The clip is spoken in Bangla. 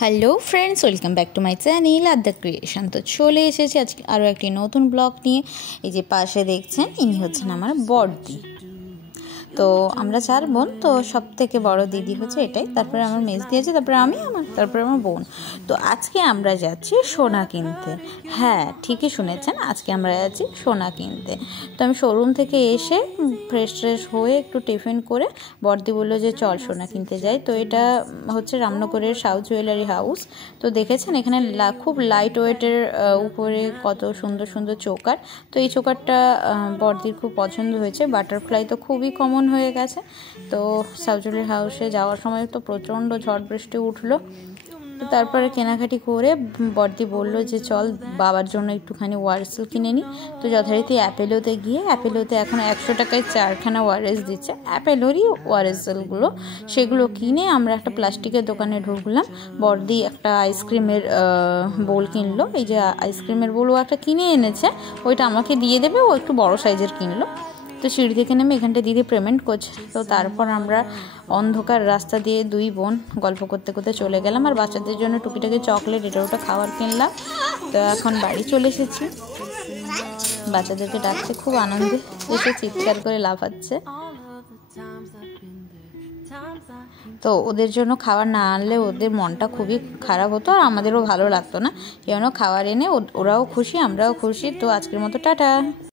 Hello friends, welcome back to my channel Adya creation. তো চলে এসেছি আজকে আরও একটি নতুন ব্লগ নিয়ে। এই যে পাশে দেখছেন, ইনি হচ্ছেন আমার বড়দি। তো আমরা 4 বোন, তো সব থেকে বড় দিদি হচ্ছে এটাই, তারপরে আমার মেজদি আছে, তারপরে আমি, তারপরে আমার বোন। তো আজকে আমরা যাচ্ছি সোনা কিনতে। হ্যাঁ, ঠিকই শুনেছেন, আজকে আমরা যাচ্ছি সোনা কিনতে। তো আমি শোরুম থেকে এসে ফ্রেশ হয়ে একটু টিফিন করে বড়দি বললো যে চল সোনা কিনতে যাই। তো এটা হচ্ছে রামনগরের সাউথ জুয়েলারি হাউস। তো দেখেছেন এখানে খুব লাইট ওয়েটের উপরে কত সুন্দর সুন্দর চোকার। তো এই চোকারটা বড়দির খুব পছন্দ হয়েছে। বাটারফ্লাই তো খুবই কমন হয়ে গেছে। তো সাউথ জুয়েলারি হাউসে যাওয়ার সময় তো প্রচণ্ড ঝড় বৃষ্টি উঠলো। তো তারপরে কেনাকাটি করে বড়দি বললো যে চল বাবার জন্য একটুখানি ওয়ারেসেল কিনে নিই। তো যথারীতি অ্যাপেলোতে গিয়ে, অ্যাপেলোতে এখন 100 টাকায় 4খানা ওয়ারেস দিচ্ছে, অ্যাপেলোরই ওয়ারেসেলগুলো। সেগুলো কিনে আমরা একটা প্লাস্টিকের দোকানে ঢুকলাম। বড়দি একটা আইসক্রিমের বোল কিনলো। এই যে আইসক্রিমের বোল ও একটা কিনে এনেছে, ওইটা আমাকে দিয়ে দেবে, ও একটু বড় সাইজের কিনলো। তো সিঁড়ি থেকে নেমে এখানটা দিদি পেমেন্ট করছে। তো তারপর আমরা অন্ধকার রাস্তা দিয়ে 2 বোন গল্প করতে করতে চলে গেলাম, আর বাচ্চাদের জন্য টুকিটাকি চকলেট এটা ওটা খাবার কিনলাম। তো এখন বাড়ি চলে এসেছি। বাচ্চাদেরকে ডাকছে, খুব আনন্দে এসে চিৎকার করে লাফাচ্ছে। তো ওদের জন্য খাবার না আনলে ওদের মনটা খুবই খারাপ হতো, আর আমাদেরও ভালো লাগতো না। কেন খাবার এনে ওরাও খুশি, আমরাও খুশি। তো আজকের মতো টাটা।